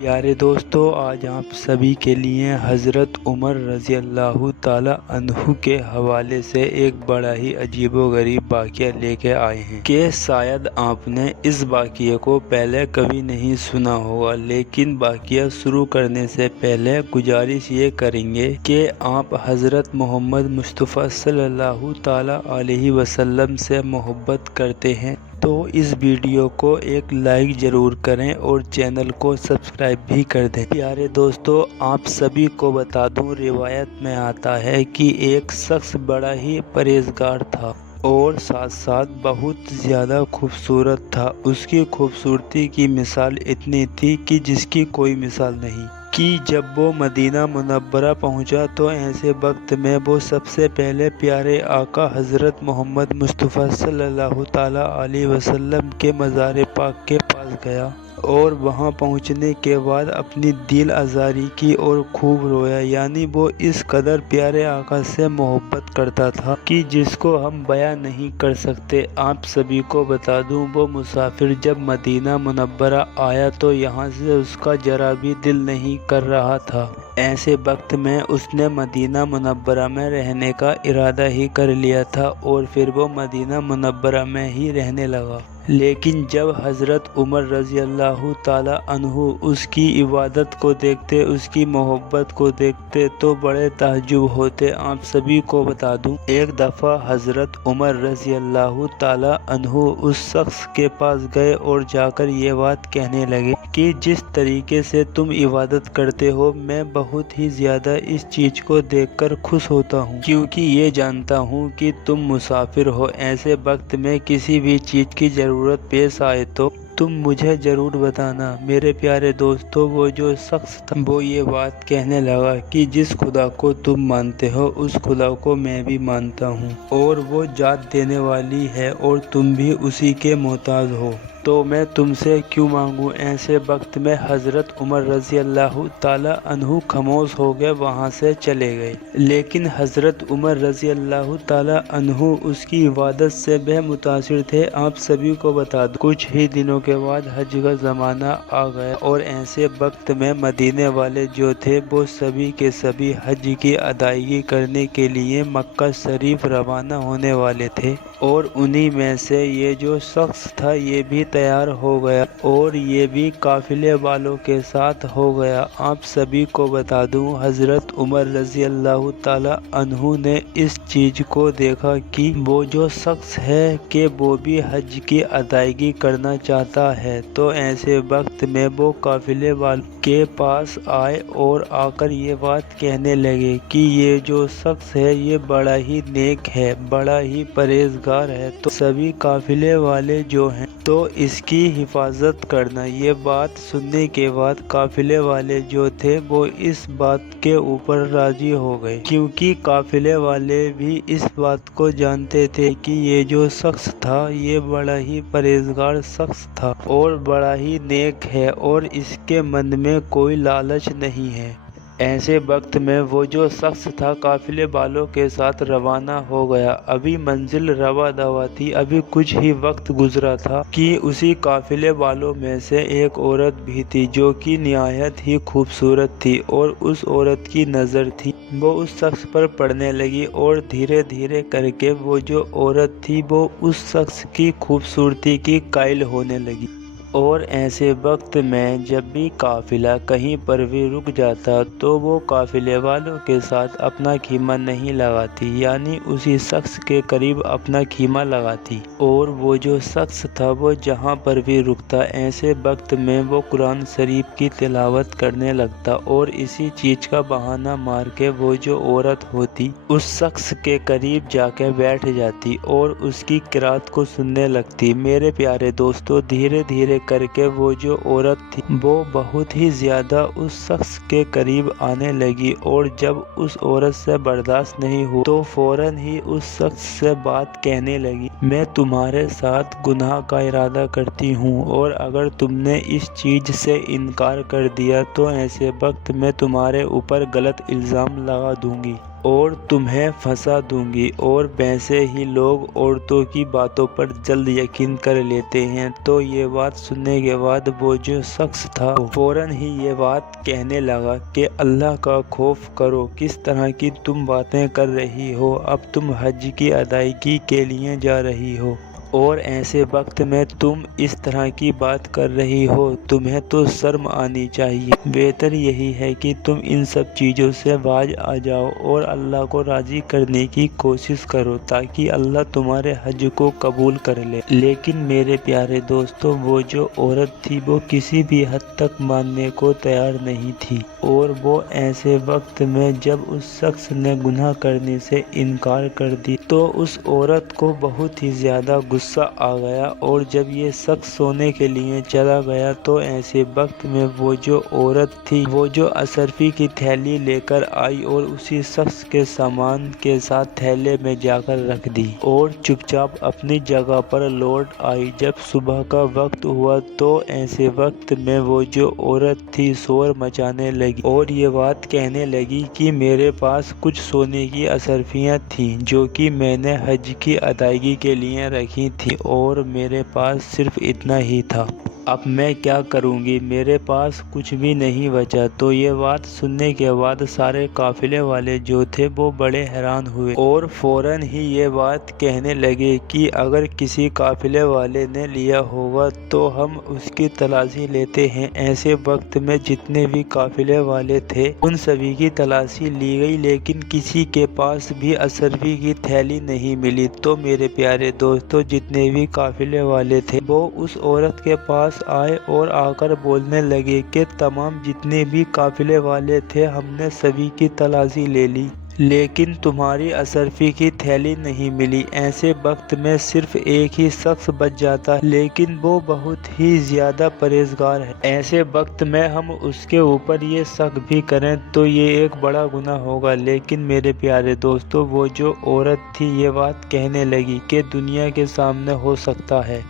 प्यारे दोस्तों, आज आप सभी के लिए हज़रत उमर रज़ी अल्लाह ताला अन्हु के हवाले से एक बड़ा ही अजीबोगरीब वाक़या लेके आए हैं कि शायद आपने इस वाक़ये को पहले कभी नहीं सुना होगा। लेकिन वाक़या शुरू करने से पहले गुजारिश ये करेंगे कि आप हज़रत मोहम्मद मुस्तफ़ा सल्लल्लाहु ताला अलैहि वसल्लम से मोहब्बत करते हैं तो इस वीडियो को एक लाइक ज़रूर करें और चैनल को सब्सक्राइब भी कर दें। प्यारे दोस्तों, आप सभी को बता दूं, रिवायत में आता है कि एक शख्स बड़ा ही परहेज़गार था और साथ साथ बहुत ज़्यादा खूबसूरत था। उसकी खूबसूरती की मिसाल इतनी थी कि जिसकी कोई मिसाल नहीं कि जब वो मदीना मुनव्वरा पहुंचा तो ऐसे वक्त में वो सबसे पहले प्यारे आका हज़रत मोहम्मद मुस्तफ़ा सल्लल्लाहु ताला अलैहि वसल्लम के मज़ार पाक के पास गया और वहां पहुंचने के बाद अपनी दिल आज़ारी की और खूब रोया। यानी वो इस कदर प्यारे आका से मोहब्बत करता था कि जिसको हम बयां नहीं कर सकते। आप सभी को बता दूं, वो मुसाफिर जब मदीना मुनव्वरा आया तो यहाँ से उसका जरा भी दिल नहीं कर रहा था। ऐसे वक्त में उसने मदीना मुनव्वरा में रहने का इरादा ही कर लिया था और फिर वो मदीना मुनव्वरा में ही रहने लगा। लेकिन जब हज़रत उमर रज़ी अल्लाह ताला अन्हु उसकी इबादत को देखते, उसकी मोहब्बत को देखते तो बड़े ताज्जुब होते। आप सभी को बता दूं, एक दफ़ा हज़रत उमर रज़ी अल्लाह ताला अन्हु उस शख्स के पास गए और जाकर ये बात कहने लगे कि जिस तरीके से तुम इबादत करते हो, मैं बहुत ही ज़्यादा इस चीज़ को देखकर खुश होता हूँ, क्योंकि ये जानता हूँ कि तुम मुसाफिर हो। ऐसे वक्त में किसी भी चीज़ की ज़रूरत पेश आए तो तुम मुझे ज़रूर बताना। मेरे प्यारे दोस्तों, वो जो शख्स था वो ये बात कहने लगा कि जिस खुदा को तुम मानते हो उस खुदा को मैं भी मानता हूँ और वो जात देने वाली है और तुम भी उसी के मोहताज हो, तो मैं तुमसे क्यों मांगूं। ऐसे वक्त में हज़रत उमर रज़ी अल्लाह ताला अन्हु खामोश हो गए, वहाँ से चले गए। लेकिन हज़रत उमर रज़ी अल्लाह ताला अन्हु उसकी इबादत से बेमुतासिर थे। आप सभी को बता दूं, कुछ ही दिनों के बाद हज का ज़माना आ गया और ऐसे वक्त में मदीने वाले जो थे वो सभी के सभी हज की अदायगी करने के लिए मक्का शरीफ रवाना होने वाले थे और उन्हीं में से ये जो शख्स था ये भी तैयार हो गया और ये भी काफिले वालों के साथ हो गया। आप सभी को बता दूं, हज़रत उमर रज़ी अल्लाह ताला अन्हु ने इस चीज़ को देखा कि वो जो शख्स है कि वो भी हज की अदायगी करना चाहता है। तो ऐसे वक्त में वो काफिले वालों के पास आए और आकर ये बात कहने लगे कि ये जो शख्स है ये बड़ा ही नेक है, बड़ा ही परहेज़गार है, तो सभी काफिले वाले जो हैं तो इसकी हिफाजत करना। ये बात सुनने के बाद काफिले वाले जो थे वो इस बात के ऊपर राजी हो गए, क्योंकि काफिले वाले भी इस बात को जानते थे कि ये जो शख्स था ये बड़ा ही परहेज़गार शख्स था और बड़ा ही नेक है और इसके मन में कोई लालच नहीं है। ऐसे वक्त में वो जो शख्स था काफिले वालों के साथ रवाना हो गया। अभी मंजिल रवा दवा थी, अभी कुछ ही वक्त गुजरा था कि उसी काफिले वालों में से एक औरत भी थी जो कि निहायत ही खूबसूरत थी और उस औरत की नज़र थी वो उस शख्स पर पड़ने लगी और धीरे धीरे करके वो जो औरत थी वो उस शख्स की खूबसूरती की कायल होने लगी। और ऐसे वक्त में जब भी काफिला कहीं पर भी रुक जाता तो वो काफिले वालों के साथ अपना खीमा नहीं लगाती, यानी उसी शख्स के करीब अपना खीमा लगाती और वो जो शख्स था वो जहाँ पर भी रुकता ऐसे वक्त में वो कुरान शरीफ की तिलावत करने लगता और इसी चीज़ का बहाना मार के वो जो औरत होती उस शख्स के करीब जाके बैठ जाती और उसकी किरात को सुनने लगती। मेरे प्यारे दोस्तों, धीरे धीरे करके वो जो औरत थी वो बहुत ही ज़्यादा उस शख्स के करीब आने लगी और जब उस औरत से बर्दाश्त नहीं हुआ तो फौरन ही उस शख्स से बात कहने लगी, मैं तुम्हारे साथ गुनाह का इरादा करती हूँ और अगर तुमने इस चीज़ से इनकार कर दिया तो ऐसे वक्त में तुम्हारे ऊपर गलत इल्ज़ाम लगा दूंगी। اور تمہیں پھنسا دوں گی۔ اور ویسے ہی لوگ عورتوں کی باتوں پر جلد یقین کر لیتے ہیں۔ تو یہ بات سننے کے بعد وہ جو شخص تھا فوراً ہی یہ بات کہنے لگا کہ اللہ کا خوف کرو، کس طرح کی تم باتیں کر رہی ہو، اب تم حج کی ادائیگی کے لیے جا رہی ہو اور ایسے وقت میں تم اس طرح کی بات کر رہی ہو، تمہیں تو شرم آنی چاہیے۔ بہتر یہی ہے کہ تم ان سب چیزوں سے باز آ جاؤ اور اللہ کو راضی کرنے کی کوشش کرو تاکہ اللہ تمہارے حج کو قبول کر لے۔ لیکن میرے پیارے دوستو، وہ جو عورت تھی وہ کسی بھی حد تک ماننے کو تیار نہیں تھی، اور وہ ایسے وقت میں جب اس شخص نے گناہ کرنے سے انکار کر دی تو اس عورت کو بہت ہی زیادہ غصہ آ گیا، اور جب یہ شخص سونے کے لیے چلا گیا تو ایسے وقت میں وہ جو عورت تھی وہ جو اشرفی کی تھیلی لے کر آئی اور اسی شخص کے سامان کے ساتھ تھیلے میں جا کر رکھ دی اور چپ چاپ اپنی جگہ پر لوٹ آئی۔ جب صبح کا وقت ہوا تو ایسے وقت میں وہ جو عورت تھی شور مچانے لگی اور یہ بات کہنے لگی کہ میرے پاس کچھ سونے کی اشرفیاں تھیں جو کہ میں نے حج کی ادائیگی کے لیے رکھی تھی اور میرے پاس صرف اتنا ہی تھا، اب میں کیا کروں گی، میرے پاس کچھ بھی نہیں بچا۔ تو یہ بات سننے کے بعد سارے قافلے والے جو تھے وہ بڑے حیران ہوئے اور فوراً ہی یہ بات کہنے لگے کہ اگر کسی قافلے والے نے لیا ہوگا تو ہم اس کی تلاشی لیتے ہیں۔ ایسے وقت میں جتنے بھی قافلے والے تھے ان سبھی کی تلاشی لی گئی، لیکن کسی کے پاس بھی اشرفی کی تھیلی نہیں ملی۔ تو میرے پیارے دوستو، جتنے بھی قافلے والے تھے وہ اس عورت کے پاس آئے اور آ کر بولنے لگے کہ تمام جتنے بھی قافلے والے تھے ہم نے سبھی کی تلاشی لے لی، لیکن تمہاری اشرفی کی تھیلی نہیں ملی۔ ایسے وقت میں صرف ایک ہی شخص بچ جاتا ہے، لیکن وہ بہت ہی زیادہ پرہیزگار ہے۔ ایسے وقت میں ہم اس کے اوپر یہ شک بھی کریں تو یہ ایک بڑا گناہ ہوگا۔ لیکن میرے پیارے دوستو، وہ جو عورت تھی یہ بات کہنے لگی کہ دنیا کے سامنے ہو سکتا ہے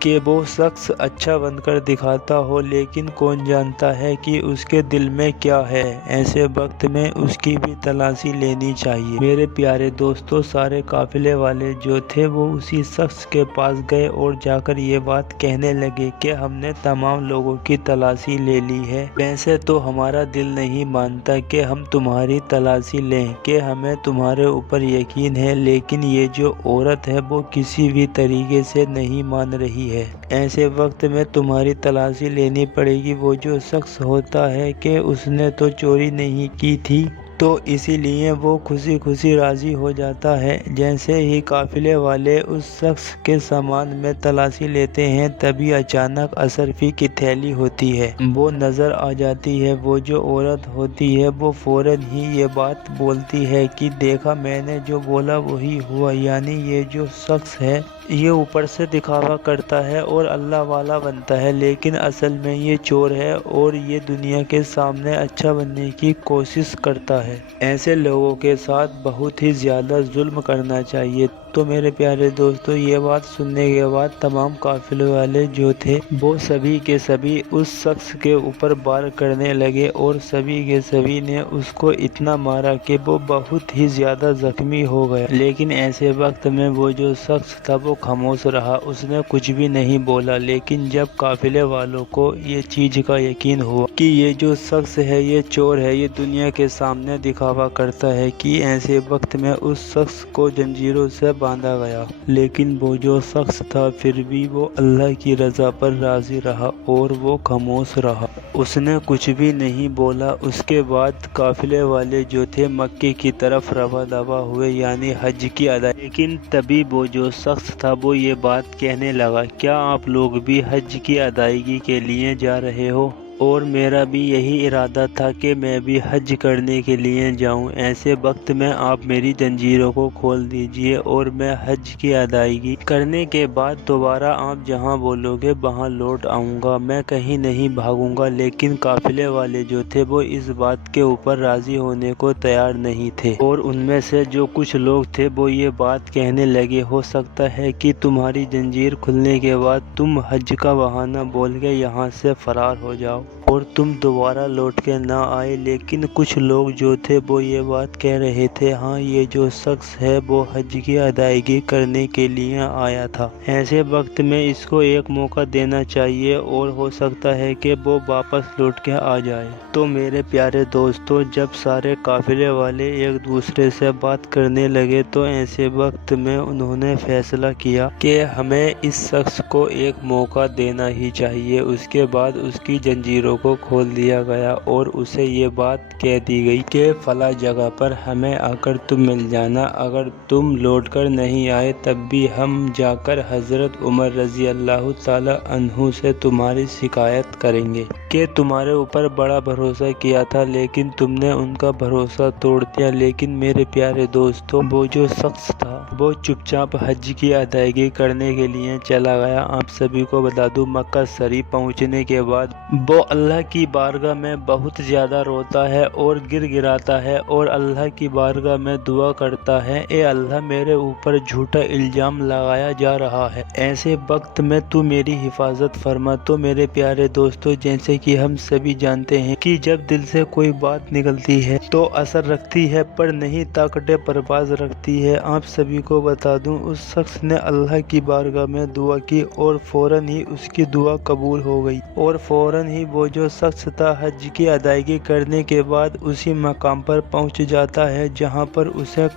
کہ وہ شخص اچھا بن کر دکھاتا ہو، لیکن کون جانتا ہے کہ اس کے دل میں کیا ہے۔ ایسے وقت میں اس کی بھی تلاشی لینی چاہیے۔ میرے پیارے دوستو، سارے قافلے والے جو تھے وہ اسی شخص کے پاس گئے اور جا کر یہ بات کہنے لگے کہ ہم نے تمام لوگوں کی تلاشی لے لی ہے، ویسے تو ہمارا دل نہیں مانتا کہ ہم تمہاری تلاشی لیں، کہ ہمیں تمہارے اوپر یقین ہے، لیکن یہ جو عورت ہے وہ کسی بھی طریقے سے نہیں مان رہی ہے۔ ایسے وقت میں تمہاری تلاشی لینی پڑے گی۔ وہ جو شخص ہوتا ہے کہ اس نے تو چوری نہیں کی تھی تو اسی لیے وہ خوشی خوشی راضی ہو جاتا ہے۔ جیسے ہی قافلے والے اس شخص کے سامان میں تلاشی لیتے ہیں تبھی اچانک اشرفی کی تھیلی ہوتی ہے وہ نظر آ جاتی ہے۔ وہ جو عورت ہوتی ہے وہ فوراً ہی یہ بات بولتی ہے کہ دیکھا، میں نے جو بولا وہی ہوا، یعنی یہ جو شخص ہے یہ اوپر سے دکھاوا کرتا ہے اور اللہ والا بنتا ہے، لیکن اصل میں یہ چور ہے اور یہ دنیا کے سامنے اچھا بننے کی کوشش کرتا ہے۔ ایسے لوگوں کے ساتھ بہت ہی زیادہ ظلم کرنا چاہیے۔ تو میرے پیارے دوستو، یہ بات سننے کے بعد تمام قافلے والے جو تھے وہ سبھی کے سبھی اس شخص کے اوپر وار کرنے لگے اور سبھی کے سبھی نے اس کو اتنا مارا کہ وہ بہت ہی زیادہ زخمی ہو گیا۔ لیکن ایسے وقت میں وہ جو شخص تھا وہ خاموش رہا، اس نے کچھ بھی نہیں بولا۔ لیکن جب قافلے والوں کو یہ چیز کا یقین ہوا کہ یہ جو شخص ہے یہ چور ہے، یہ دنیا کے سامنے دکھاوا کرتا ہے، کہ ایسے وقت میں اس شخص کو زنجیروں سے باندھا گیا۔ لیکن وہ جو شخص تھا پھر بھی وہ اللہ کی رضا پر راضی رہا اور وہ خاموش رہا، اس نے کچھ بھی نہیں بولا۔ اس کے بعد قافلے والے جو تھے مکے کی طرف رواں دوا ہوئے، یعنی حج کی ادائیگی۔ لیکن تبھی وہ جو شخص تھا وہ یہ بات کہنے لگا، کیا آپ لوگ بھی حج کی ادائیگی کے لیے جا رہے ہو؟ اور میرا بھی یہی ارادہ تھا کہ میں بھی حج کرنے کے لیے جاؤں۔ ایسے وقت میں آپ میری زنجیروں کو کھول دیجئے اور میں حج کی ادائیگی کرنے کے بعد دوبارہ آپ جہاں بولو گے وہاں لوٹ آؤں گا، میں کہیں نہیں بھاگوں گا۔ لیکن قافلے والے جو تھے وہ اس بات کے اوپر راضی ہونے کو تیار نہیں تھے، اور ان میں سے جو کچھ لوگ تھے وہ یہ بات کہنے لگے، ہو سکتا ہے کہ تمہاری زنجیر کھلنے کے بعد تم حج کا بہانہ بول کے یہاں سے فرار ہو جاؤ۔ और तुम दोबारा लौट के ना आए। लेकिन कुछ लोग जो थे वो ये बात कह रहे थे, हाँ ये जो शख्स है वो हज की अदायगी करने के लिए आया था। ऐसे वक्त में इसको एक मौका देना चाहिए और हो सकता है कि वो वापस लौट के आ जाए। तो मेरे प्यारे दोस्तों, जब सारे काफिले वाले एक दूसरे से बात करने लगे तो ऐसे वक्त में उन्होंने फैसला किया कि हमें इस शख्स को एक मौका देना ही चाहिए। उसके बाद उसकी जंजीरों को खोल दिया गया और उसे ये बात कह दी गई कि फला जगह पर हमें आकर तुम मिल जाना। अगर तुम लौटकर नहीं आए तब भी हम जाकर हजरत उमर रजी अल्लाह ताला अन्हु से तुम्हारी शिकायत करेंगे कि तुम्हारे ऊपर बड़ा भरोसा किया था लेकिन तुमने उनका भरोसा तोड़ दिया। लेकिन मेरे प्यारे दोस्तों, वो जो शख्स था वो चुपचाप हज की अदायगी करने के लिए चला गया। आप सभी को बता दूं, मक्का शरीफ पहुंचने के बाद वो अल्लाह की बारगाह में बहुत ज़्यादा रोता है और गिड़गिड़ाता है और अल्लाह की बारगाह में दुआ करता है, ए अल्लाह मेरे ऊपर झूठा इल्ज़ाम लगाया जा रहा है, ऐसे वक्त में तू मेरी हिफाजत फरमा। तो मेरे प्यारे दोस्तों, जैसे कि हम सभी जानते हैं कि जब दिल से कोई बात निकलती है तो असर रखती है पर नहीं ताकते परवाज़ रखती है। आप सभी को बता दूं, उस शख्स ने अल्लाह की बारगाह में दुआ की और फौरन ही उसकी दुआ कबूल हो गई और फौरन ही वो जो शख्स था हज की अदायगी करने के बाद उसी मकाम पर पहुंच जाता है जहां पर उसे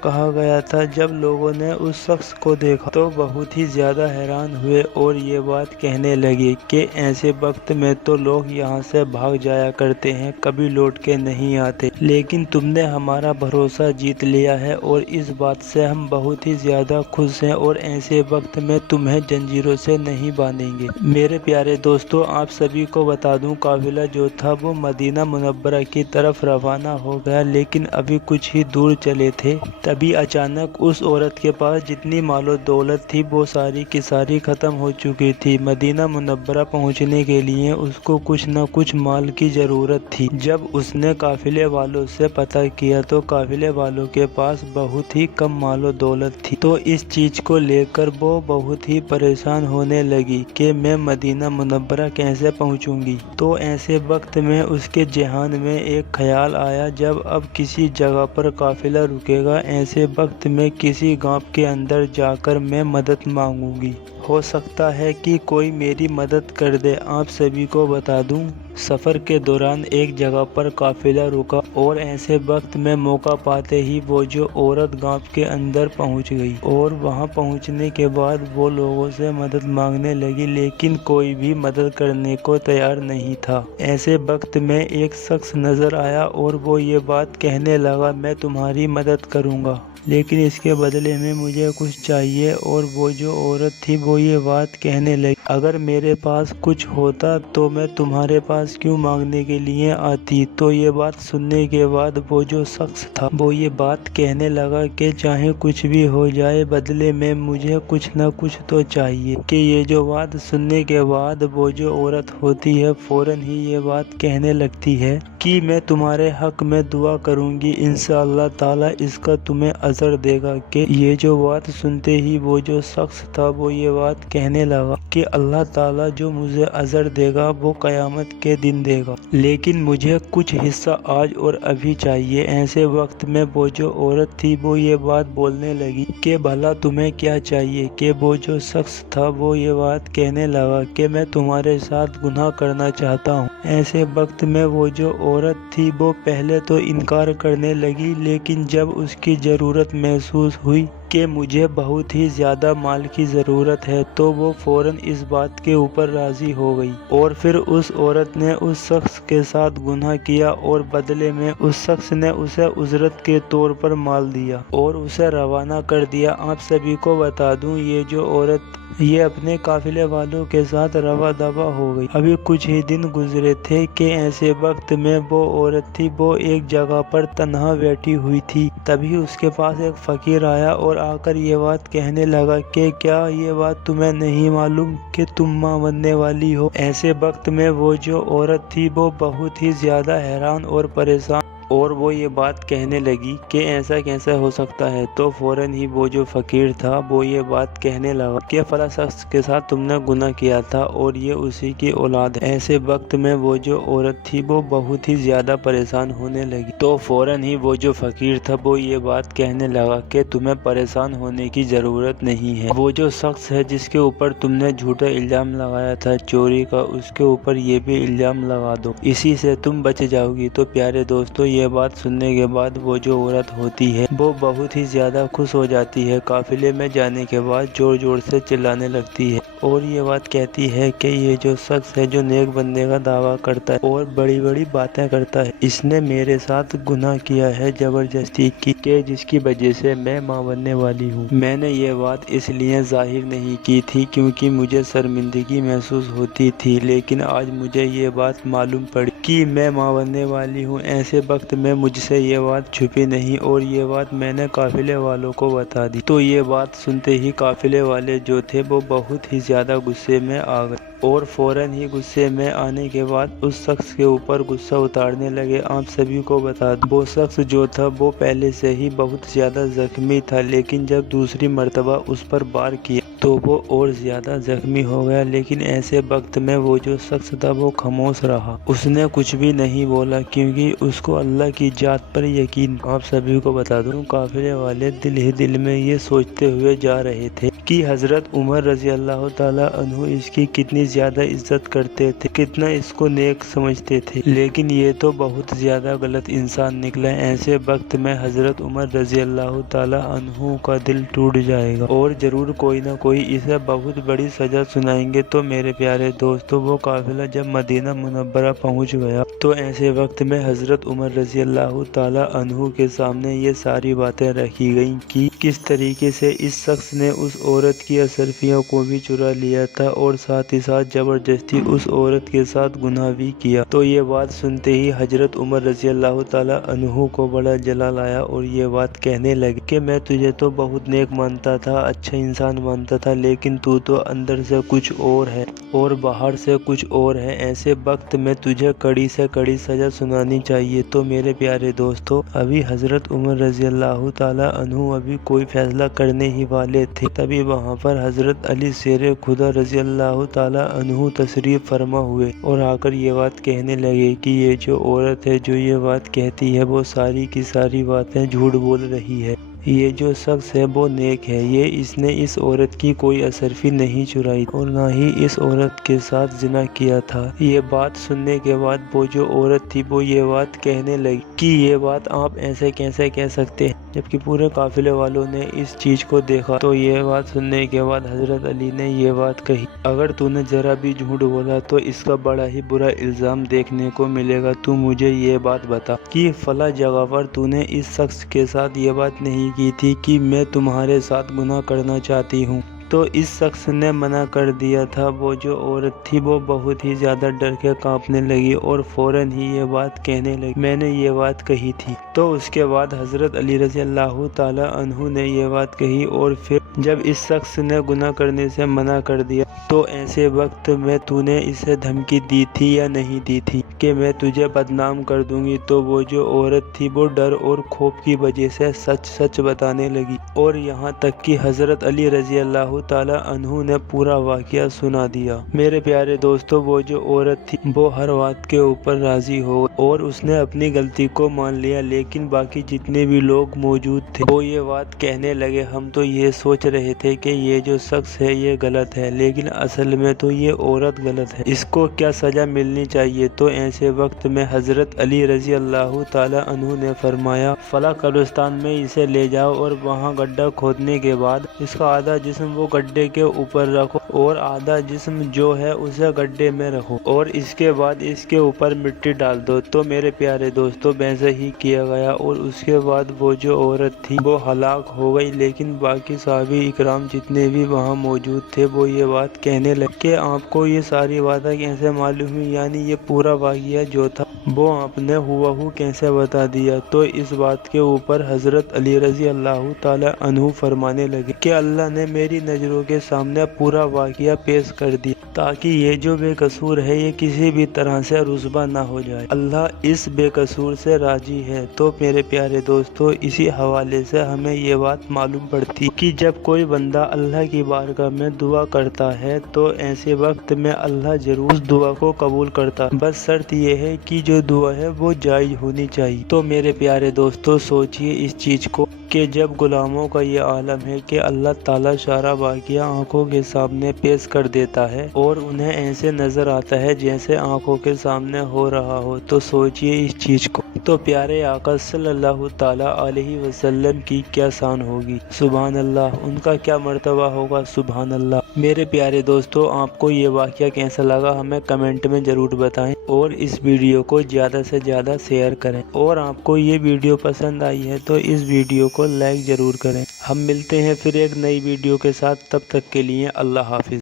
कहा गया था। जब लोगों ने उस शख्स को देखा तो बहुत ही ज्यादा हैरान हुए और ये बात कहने लगे कि ऐसे वक्त में तो लोग यहाँ से भाग जाया करते हैं, कभी लौट के नहीं आते, लेकिन तुमने हमारा भरोसा जीत लिया है और इस बात से हम बहुत ही ज्यादा खुश हैं और ऐसे वक्त में तुम्हें जंजीरों से नहीं बांधेंगे। मेरे प्यारे दोस्तों, आप सभी को बता दूं, काफिला जो था वो मदीना मुनव्वरा की तरफ रवाना हो गया। लेकिन अभी कुछ ही दूर चले थे तभी अचानक उस औरत के पास जितनी मालो दौलत थी वो सारी की सारी खत्म हो चुकी थी। मदीना मुनव्वरा पहुंचने के लिए उसको कुछ न कुछ माल की जरूरत थी। जब उसने काफिले वालों से पता किया तो काफिले वालों के पास बहुत ही कम मालो दौलत थी। तो इस चीज को लेकर वो बहुत ही परेशान होने लगी कि मैं मदीना मुनव्वरा कैसे पहुंचूंगी। तो ऐसे वक्त में उसके ज़हन में एक ख्याल आया, जब अब किसी जगह पर काफिला रुकेगा ऐसे वक्त में किसी गांव के अंदर जाकर मैं मदद मांगूंगी, हो सकता है कि कोई मेरी मदद कर दे। आप सभी को बता दूं, सफ़र के दौरान एक जगह पर काफिला रुका और ऐसे वक्त में मौका पाते ही वो जो औरत गांव के अंदर पहुंच गई और वहां पहुंचने के बाद वो लोगों से मदद मांगने लगी, लेकिन कोई भी मदद करने को तैयार नहीं था। ऐसे वक्त में एक शख्स नजर आया और वो ये बात कहने लगा, मैं तुम्हारी मदद करूंगा लेकिन इसके बदले में मुझे कुछ चाहिए। और वो जो औरत थी वो ये बात कहने लगी, अगर मेरे पास कुछ होता तो मैं तुम्हारे पास क्यों मांगने के लिए आती। तो ये बात सुनने के बाद वो जो शख्स था वो ये बात कहने लगा कि चाहे कुछ भी हो जाए बदले में मुझे कुछ न कुछ तो चाहिए। कि ये जो बात सुनने के बाद वो जो औरत होती है फौरन ही ये बात कहने लगती है कि मैं तुम्हारे हक में दुआ करूंगी, इंशाअल्लाह ताला इसका तुम्हें असर देगा। कि ये जो बात सुनते ही वो जो शख्स था वो ये बात कहने लगा कि अल्लाह ताला जो मुझे अजर देगा वो कयामत के दिन देगा, लेकिन मुझे कुछ हिस्सा आज और अभी चाहिए। ऐसे वक्त में वो जो औरत थी वो ये बात बोलने लगी कि भला तुम्हें क्या चाहिए। कि वो जो शख्स था वो ये बात कहने लगा कि मैं तुम्हारे साथ गुनाह करना चाहता हूँ। ऐसे वक्त में वो जो औरत थी वो पहले तो इनकार करने लगी, लेकिन जब उसकी ज़रूरत महसूस हुई कि मुझे बहुत ही ज़्यादा माल की ज़रूरत है तो वो फ़ौरन इस बात के ऊपर राज़ी हो गई। और फिर उस औरत ने उस शख्स के साथ गुनाह किया और बदले में उस शख्स ने उसे उजरत के तौर पर माल दिया और उसे रवाना कर दिया। आप सभी को बता दूं, ये जो औरत ये अपने काफिले वालों के साथ रवा दवा हो गई। अभी कुछ ही दिन गुजरे थे कि ऐसे वक्त में वो औरत थी वो एक जगह पर तन्हा बैठी हुई थी। तभी उसके पास एक फकीर आया और आकर ये बात कहने लगा कि क्या ये बात तुम्हें नहीं मालूम कि तुम माँ बनने वाली हो। ऐसे वक्त में वो जो औरत थी वो बहुत ही ज्यादा हैरान और परेशान اور وہ یہ بات کہنے لگی کہ ایسا کیسا ہو سکتا ہے۔ تو فوراً ہی وہ جو فقیر تھا وہ یہ بات کہنے لگا کہ فلاں شخص کے ساتھ تم نے گناہ کیا تھا اور یہ اسی کی اولاد ہے۔ ایسے وقت میں وہ جو عورت تھی وہ بہت ہی زیادہ پریشان ہونے لگی۔ تو فوراً ہی وہ جو فقیر تھا وہ یہ بات کہنے لگا کہ تمہیں پریشان ہونے کی ضرورت نہیں ہے، وہ جو شخص ہے جس کے اوپر تم نے جھوٹا الزام لگایا تھا چوری کا، اس کے اوپر یہ بھی الزام لگا دو، اسی سے تم بچ جاؤ گی۔ تو پیارے دوستو، یہ بات سننے کے بعد وہ جو عورت ہوتی ہے وہ بہت ہی زیادہ خوش ہو جاتی ہے۔ قافلے میں جانے کے بعد زور زور سے چلانے لگتی ہے اور یہ بات کہتی ہے کہ یہ جو شخص ہے جو نیک بننے کا دعویٰ کرتا ہے اور بڑی بڑی باتیں کرتا ہے، اس نے میرے ساتھ گناہ کیا ہے زبردستی کی، کہ جس کی وجہ سے میں ماں بننے والی ہوں۔ میں نے یہ بات اس لیے ظاہر نہیں کی تھی کیونکہ مجھے شرمندگی محسوس ہوتی تھی، لیکن آج مجھے یہ بات معلوم پڑی کہ میں ماں بننے والی ہوں۔ ایسے وقت میں مجھ سے یہ بات چھپی نہیں اور یہ بات میں نے قافلے والوں کو بتا دی۔ تو یہ بات سنتے ہی قافلے والے جو تھے وہ بہت ہی زیادہ غصے میں آ گئے اور فوراً ہی غصے میں آنے کے بعد اس شخص کے اوپر غصہ اتارنے لگے۔ آپ سبھی کو بتا دوں، وہ شخص جو تھا وہ پہلے سے ہی بہت زیادہ زخمی تھا، لیکن جب دوسری مرتبہ اس پر وار کیا تو وہ اور زیادہ زخمی ہو گیا۔ لیکن ایسے وقت میں وہ جو شخص تھا وہ خاموش رہا، اس نے کچھ بھی نہیں بولا کیونکہ اس کو اللہ کی ذات پر یقین۔ آپ سبھی کو بتا دوں، قافلے والے دل ہی دل میں یہ سوچتے ہوئے جا رہے تھے کہ حضرت عمر رضی اللہ تعالیٰ عنہ اس کی کتنی زیادہ عزت کرتے تھے، کتنا اس کو نیک سمجھتے تھے، لیکن یہ تو بہت زیادہ غلط انسان نکلا۔ ایسے وقت میں حضرت عمر رضی اللہ تعالیٰ عنہ کا دل ٹوٹ جائے گا اور ضرور کوئی نہ کوئی اسے بہت بڑی سزا سنائیں گے۔ تو میرے پیارے دوستو، وہ قافلہ جب مدینہ منورہ پہنچ گیا تو ایسے وقت میں حضرت عمر رضی اللہ تعالیٰ عنہ کے سامنے یہ ساری باتیں رکھی گئیں کہ کس طریقے سے اس شخص نے اس عورت کی اشرفیوں کو بھی چرا لیا تھا اور ساتھ ہی ساتھ زبردستی اس عورت کے ساتھ گناہ بھی کیا۔ تو یہ بات سنتے ہی حضرت عمر رضی اللہ تعالیٰ عنہ کو بڑا جلال آیا اور یہ بات کہنے لگے کہ میں تجھے تو بہت نیک مانتا تھا، اچھا انسان مانتا تھا، لیکن تو اندر سے کچھ اور ہے اور باہر سے کچھ اور ہے۔ ایسے وقت میں تجھے کڑی سے کڑی سزا سنانی چاہیے۔ تو میرے پیارے دوستو، ابھی حضرت عمر رضی اللہ تعالیٰ عنہ ابھی کوئی فیصلہ کرنے ہی والے تھے، تبھی وہاں پر حضرت علی شیر خدا رضی اللہ تعالیٰ عنہ تشریف فرما ہوئے اور آ کر یہ بات کہنے لگے کہ یہ جو عورت ہے جو یہ بات کہتی ہے وہ ساری کی ساری باتیں جھوٹ بول رہی ہے۔ یہ جو شخص ہے وہ نیک ہے، اس نے اس عورت کی کوئی اشرفی نہیں چرائی اور نہ ہی اس عورت کے ساتھ زنا کیا تھا۔ یہ بات سننے کے بعد وہ جو عورت تھی وہ یہ بات کہنے لگی کہ یہ بات آپ ایسے کیسے کہہ سکتے ہیں، جبکہ پورے قافلے والوں نے اس چیز کو دیکھا۔ تو یہ بات سننے کے بعد حضرت علی نے یہ بات کہی، اگر تو نے ذرا بھی جھوٹ بولا تو اس کا بڑا ہی برا الزام دیکھنے کو ملے گا۔ تو مجھے یہ بات بتا کہ فلاں جگہ پر تو نے اس شخص کے ساتھ یہ بات نہیں کی تھی کہ میں تمہارے ساتھ گناہ کرنا چاہتی ہوں؟ تو اس شخص نے منع کر دیا تھا۔ وہ جو عورت تھی وہ بہت ہی زیادہ ڈر کے کانپنے لگی اور فوراً ہی یہ بات کہنے لگی، میں نے یہ بات کہی تھی۔ تو اس کے بعد حضرت علی رضی اللہ تعالیٰ عنہ نے یہ بات کہی اور پھر جب اس شخص نے گناہ کرنے سے منع کر دیا تو ایسے وقت میں تو نے اسے دھمکی دی تھی یا نہیں دی تھی کہ میں تجھے بدنام کر دوں گی؟ تو وہ جو عورت تھی وہ ڈر اور خوف کی وجہ سے سچ سچ بتانے لگی اور یہاں تک کہ حضرت علی رضی اللہ تعالیٰ عنہ نے پورا واقعہ سنا دیا۔ میرے پیارے دوستو، وہ جو عورت تھی وہ ہر بات کے اوپر راضی ہو اور اس نے اپنی غلطی کو مان لیا، لیکن باقی جتنے بھی لوگ موجود تھے وہ یہ بات کہنے لگے، ہم تو یہ سوچ رہے تھے کہ یہ جو شخص ہے یہ غلط ہے، لیکن اصل میں تو یہ عورت غلط ہے، اس کو کیا سزا ملنی چاہیے؟ تو ایسے وقت میں حضرت علی رضی اللہ تعالیٰ عنہ نے فرمایا، فلاں قبرستان میں اسے لے جاؤ اور وہاں گڈھا کھودنے کے بعد اس کا آدھا جسم وہ گڈھے کے اوپر رکھو اور آدھا جسم جو ہے اسے گڈھے میں رکھو اور اس کے بعد اس کے اوپر مٹی ڈال دو۔ تو میرے پیارے دوستو، ویسے ہی کیا گیا اور اس کے بعد وہ جو عورت تھی وہ ہلاک ہو گئی۔ لیکن باقی صحابہ اکرام جتنے بھی وہاں موجود تھے وہ یہ بات کہنے لگے کہ آپ کو یہ ساری باتیں کیسے معلوم ہوئی، یعنی یہ پورا واقعہ جو تھا وہ آپ نے ہوا کیسے بتا دیا؟ تو اس بات کے اوپر حضرت علی رضی اللہ تعالیٰ عنہ فرمانے لگے کہ اللہ نے میری نظروں کے سامنے پورا واقعہ پیش کر دیا ताकि ये जो बेकसूर है ये किसी भी तरह से रुस्वा ना हो जाए। अल्लाह इस बेकसूर से राजी है। तो मेरे प्यारे दोस्तों, इसी हवाले से हमें ये बात मालूम पड़ती कि जब कोई बंदा अल्लाह की बारगाह में दुआ करता है तो ऐसे वक्त में अल्लाह जरूर उस दुआ को कबूल करता। बस शर्त ये है कि जो दुआ है वो जायज होनी चाहिए। तो मेरे प्यारे दोस्तों, सोचिए इस चीज को कि जब गुलामों का ये आलम है कि अल्लाह ताला सारा वाक़िया आंखों के सामने पेश कर देता है और उन्हें ऐसे नजर आता है जैसे आंखों के सामने हो रहा हो, तो सोचिए इस चीज को। तो प्यारे आका सल्लल्लाहु ताला अलैहि वसल्लम की क्या शान होगी, सुभान अल्लाह, उनका क्या मर्तबा होगा, सुभान अल्लाह। मेरे प्यारे दोस्तों, आपको ये वाक़या कैसा लगा हमें कमेंट में ज़रूर बताएं और इस वीडियो को ज़्यादा से ज़्यादा शेयर करें। और आपको ये वीडियो पसंद आई है तो इस वीडियो को लाइक ज़रूर करें। हम मिलते हैं फिर एक नई वीडियो के साथ, तब तक के लिए अल्लाह हाफिज़।